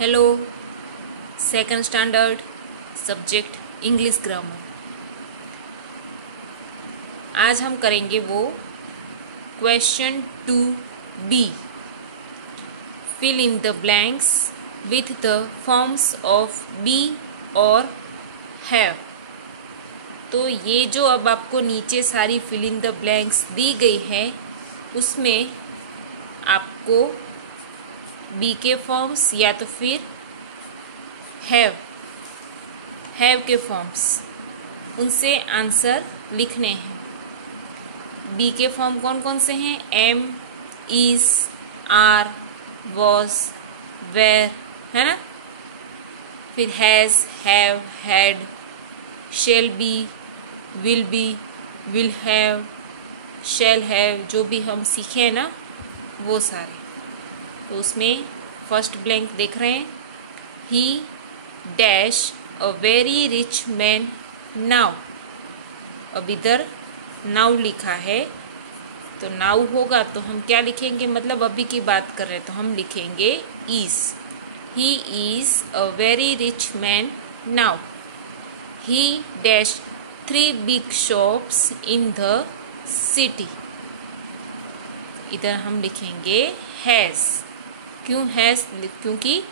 Hello, second standard subject English grammar. आज हम करेंगे वो question 2B, fill in the blanks with the forms of be और have. तो ये जो अब आपको नीचे सारी फिल इन द ब्लैंक्स दी गई है उसमें आपको बी के फॉर्म्स या तो फिर हैव के फॉर्म्स उनसे आंसर लिखने हैं। बी के फॉर्म कौन कौन से हैं? Am, is, are, was, were, है ना। फिर has, have, had, shall be, will be, will have, shall have, जो भी हम सीखे हैं ना वो सारे। तो उसमें फर्स्ट ब्लैंक देख रहे हैं, ही dash a very rich man now. अब इधर नाउ लिखा है तो नाउ होगा तो हम क्या लिखेंगे, मतलब अभी की बात कर रहे हैं तो हम लिखेंगे is. He is a very rich man now. He dash 3 big shops in the city. इधर हम लिखेंगे हैज। क्यों हैज? क्योंकि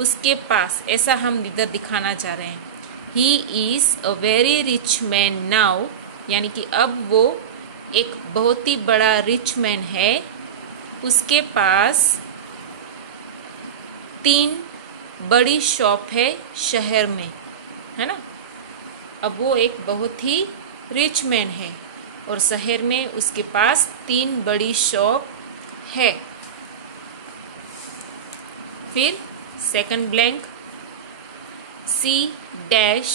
उसके पास, ऐसा हम इधर दिखाना चाह रहे हैं। He is a very rich man now, यानी कि अब वो एक बहुत ही बड़ा रिच मैन है, उसके पास 3 बड़ी शॉप है शहर में, है ना। अब वो एक बहुत ही रिच मैन है और शहर में उसके पास 3 बड़ी शॉप है। फिर second blank, she dash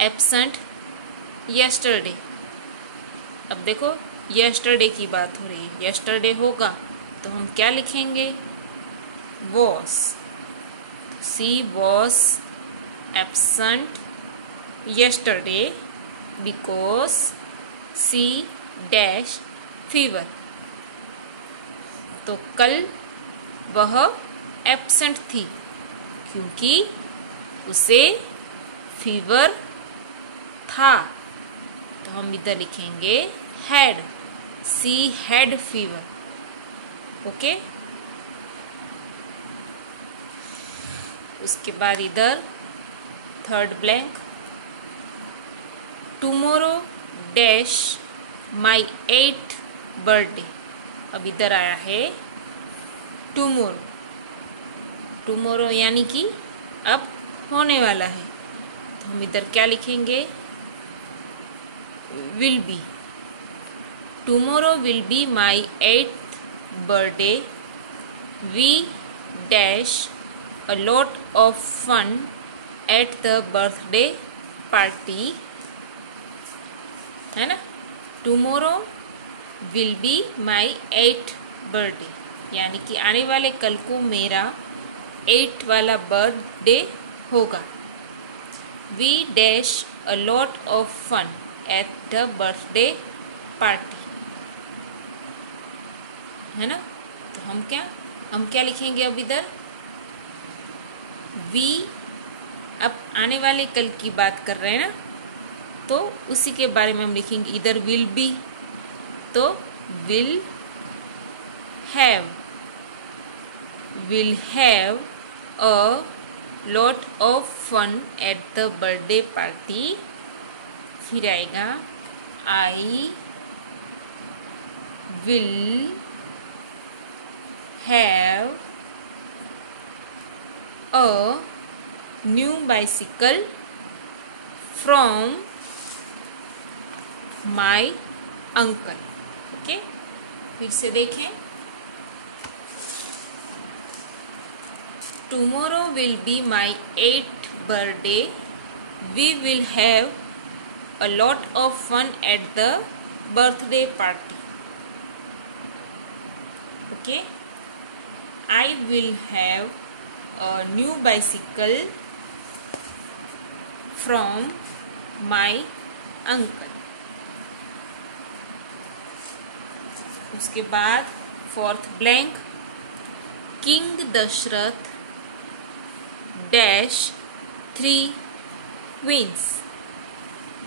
absent yesterday. अब देखो यस्टरडे की बात हो रही है, यस्टरडे होगा तो हम क्या लिखेंगे? Was. She was absent yesterday because she dash fever. तो कल वह एब्सेंट थी क्योंकि उसे फीवर था। तो हम इधर लिखेंगे had. She had fever. Okay. उसके बाद इधर थर्ड ब्लैंक, टुमारो डैश माई 8th बर्थडे। अब इधर आया है टुमारो। टुमारो यानी कि अब होने वाला है तो हम इधर क्या लिखेंगे? Will be. Tomorrow will be my 8th birthday. We dash a lot of fun at the birthday party, है ना। Tomorrow will be my 8th birthday, यानी कि आने वाले कल को मेरा 8 वाला बर्थडे होगा। We dash a lot of fun at the birthday party, है ना। तो हम क्या लिखेंगे? अब इधर वी, अब आने वाले कल की बात कर रहे हैं ना, तो उसी के बारे में हम लिखेंगे। इधर विल बी तो will have a lot of fun at the birthday party। फिर आएगा I will have a new bicycle from my uncle। Okay, फिर से देखें। Tomorrow will be my 8th birthday. We will have a lot of fun at the birthday party. Okay. I will have a new bicycle from my uncle. उसके बाद fourth blank, king Dasharath dash 3 queens.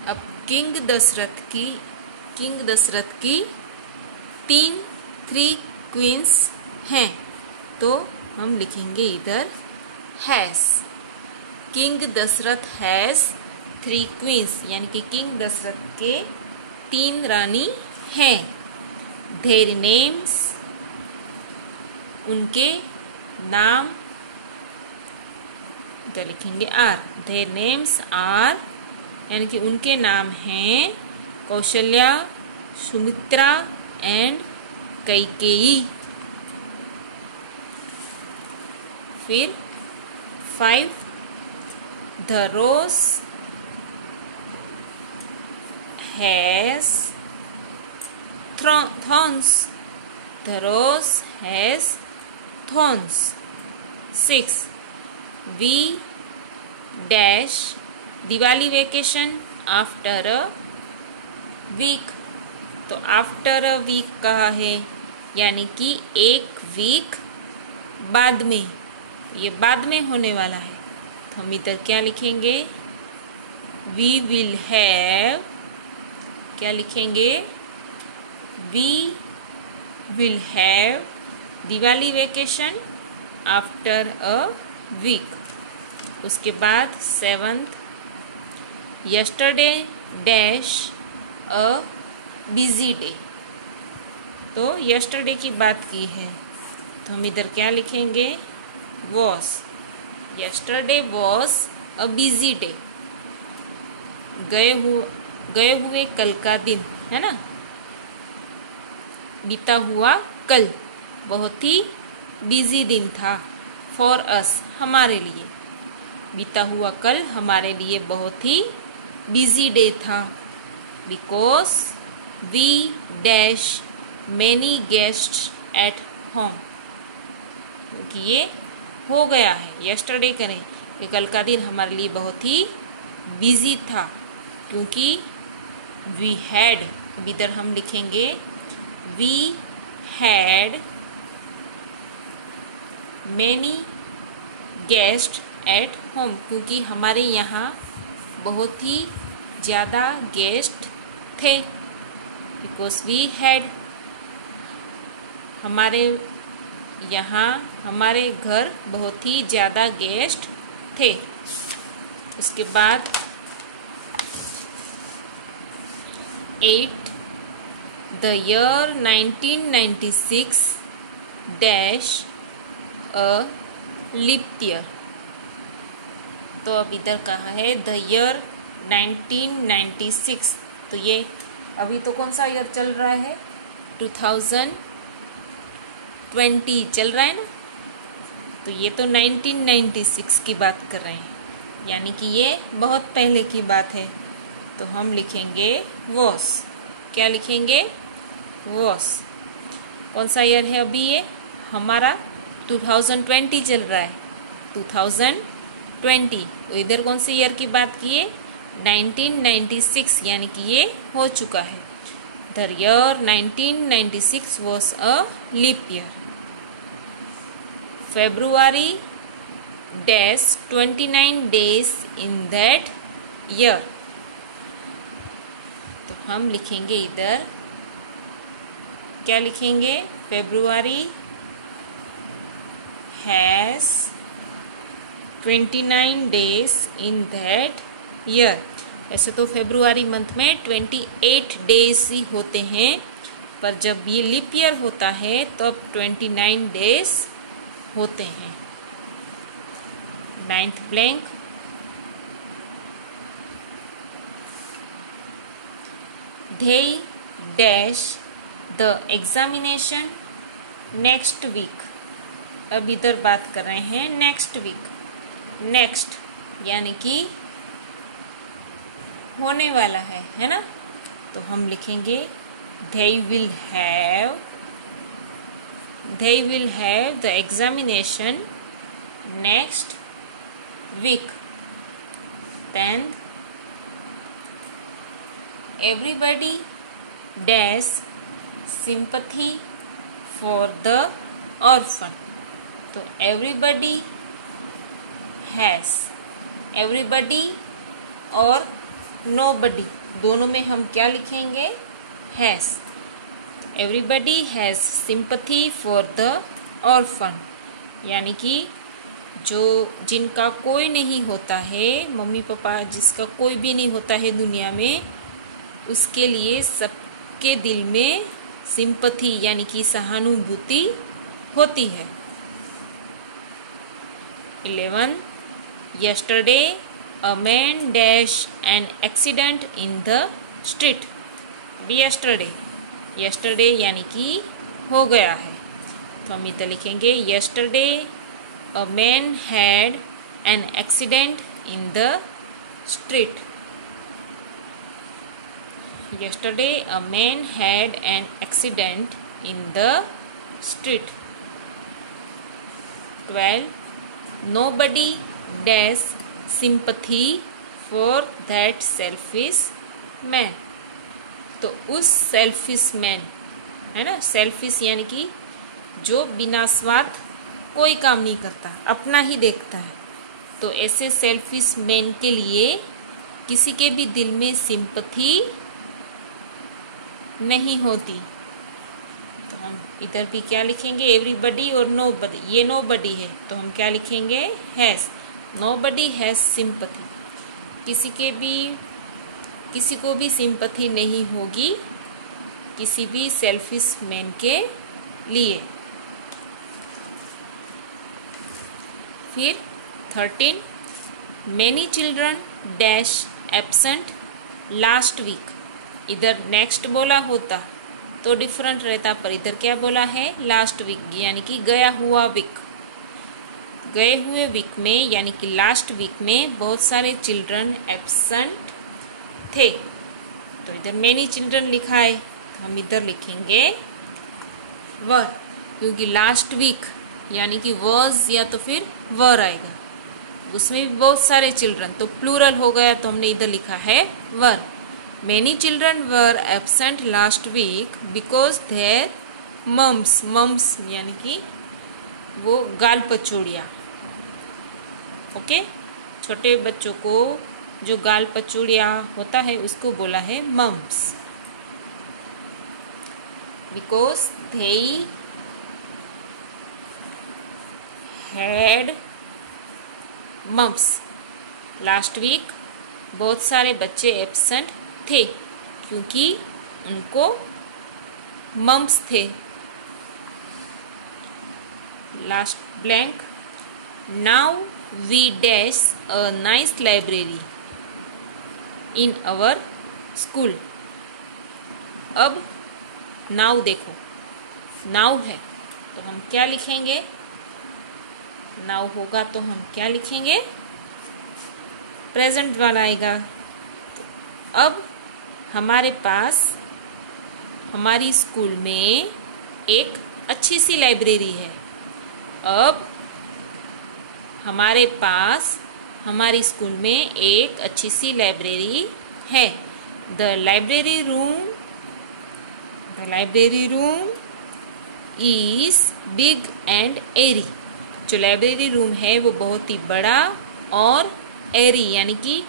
अब king Dasharath की 3 queens हैं, तो हम लिखेंगे इधर has. King Dasharath has 3 queens, यानी कि किंग दशरथ के 3 रानी हैं। देयर नेम्स, उनके नाम क्या लिखेंगे, आर। देयर नेम्स आर, यानी कि उनके नाम हैं कौशल्या, सुमित्रा एंड कैकेयी। फिर 5, the rose has thorns। The rose has thorns। 6, we dash Diwali vacation after a week. तो आफ्टर अ वीक कहा है, यानी कि एक वीक बाद में, ये बाद में होने वाला है। तो हम इधर क्या लिखेंगे, वी विल हैव, क्या लिखेंगे, we will have Diwali vacation after a week. उसके बाद 7th, yesterday dash a busy day. तो यस्टरडे की बात की है, तो हम इधर क्या लिखेंगे, was. Yesterday was a busy day. गए हुए कल का दिन, है ना, बीता हुआ कल बहुत ही बिजी दिन था। फॉर अस, हमारे लिए। बीता हुआ कल हमारे लिए बहुत ही बिजी डे था। Because we dash many guests at home. क्योंकि ये हो गया है, यस्टरडे करें कि कल का दिन हमारे लिए बहुत ही बिजी था, क्योंकि वी हैड, इधर हम लिखेंगे we had many guest at home. क्योंकि हमारे यहाँ बहुत ही ज़्यादा गेस्ट थे। बिकॉज वी हैड, हमारे यहाँ, हमारे घर बहुत ही ज़्यादा गेस्ट थे। उसके बाद 8, the year 1996 dash a leap year. तो अब इधर कहा है द ईयर 1996। तो ये अभी तो कौन सा ईयर चल रहा है, 2020 चल रहा है ना। तो ये तो 1996 की बात कर रहे हैं, यानी कि ये बहुत पहले की बात है। तो हम लिखेंगे वॉस। क्या लिखेंगे, वॉस। कौन सा ईयर है अभी, ये हमारा 2020 चल रहा है, 2020। तो इधर कौन से ईयर की बात की है, 1996, यानी कि ये हो चुका है। The year 1996 was a leap year. February dash 29 days in that year। तो हम लिखेंगे इधर, क्या लिखेंगे, February has 29 days in that year। ऐसे तो फेब्रुआरी मंथ में 28 डेज ही होते हैं, पर जब ये लीप ईयर होता है तो अब 29 डेज होते हैं। 9th blank, they dash the examination next week। अब इधर बात कर रहे हैं नेक्स्ट वीक। नेक्स्ट यानी कि होने वाला है ना। तो हम लिखेंगे they will have the examination next week। Then everybody dash sympathy for the orphan। तो everybody हैज़। एवरीबडी और नोबडी दोनों में हम क्या लिखेंगे? Has. Everybody has sympathy for the orphan, यानी कि जो जिनका कोई नहीं होता है, मम्मी पापा जिसका कोई भी नहीं होता है दुनिया में, उसके लिए सबके दिल में सिंपैथी यानी कि सहानुभूति होती है। 11 yesterday a man dash an accident in the street. Yesterday, yesterday यानी कि हो गया है, तो हम इधर लिखेंगे yesterday a man had an accident in the street. Yesterday a man had an accident in the street. 12 nobody dash sympathy for that selfish man। तो उस सेल्फिश मैन, है ना, सेल्फिश यानी कि जो बिना स्वार्थ कोई काम नहीं करता, अपना ही देखता है, तो ऐसे सेल्फिश मैन के लिए किसी के भी दिल में सिंपैथी नहीं होती। तो हम इधर भी क्या लिखेंगे? एवरीबडी और नोबडी। ये नोबडी है तो हम क्या लिखेंगे? हैज़। Nobody has sympathy. किसी को भी सिंपैथी नहीं होगी किसी भी सेल्फिश मैन के लिए। फिर 13 many children dash absent last week. इधर नेक्स्ट बोला होता तो डिफरेंट रहता, पर इधर क्या बोला है? लास्ट वीक, यानी कि गया हुआ वीक। गए हुए वीक में यानी कि लास्ट वीक में बहुत सारे चिल्ड्रन एब्सेंट थे, तो इधर मेनी चिल्ड्रन लिखा है, तो हम इधर लिखेंगे वर, क्योंकि लास्ट वीक यानी कि वॉज या तो फिर वर आएगा, उसमें भी बहुत सारे चिल्ड्रन, तो प्लूरल हो गया, तो हमने इधर लिखा है वर। Many children were absent last week because their mums यानी कि वो गाल पचोड़िया। ओके, छोटे बच्चों को जो गाल पचोड़िया होता है उसको बोला है mums. Because they had mumps last week, बहुत सारे बच्चे एब्सेंट थे क्योंकि उनको मम्स थे। Last blank now we dash a nice library in our school. अब नाउ देखो, नाउ है तो हम क्या लिखेंगे? नाउ होगा तो हम क्या लिखेंगे? प्रेजेंट वाला आएगा। तो अब हमारे पास हमारी स्कूल में एक अच्छी सी लाइब्रेरी है। अब हमारे पास हमारी स्कूल में एक अच्छी सी लाइब्रेरी है। The library room is big and airy. जो लाइब्रेरी रूम है वो बहुत ही बड़ा और एरी यानी कि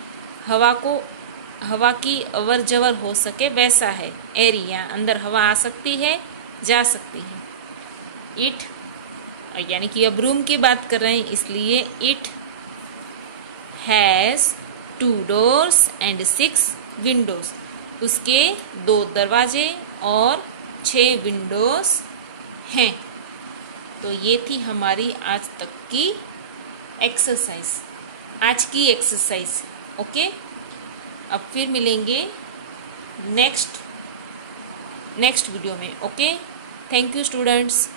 हवा की अवर जवर हो सके वैसा है। एरी या अंदर हवा आ सकती है, जा सकती है। इट यानी कि अब रूम की बात कर रहे हैं इसलिए it has 2 doors and 6 windows। उसके 2 दरवाजे और 6 विंडोज हैं। तो ये थी हमारी आज तक की एक्सरसाइज, आज की एक्सरसाइज। ओके, अब फिर मिलेंगे नेक्स्ट वीडियो में। Okay, thank you students.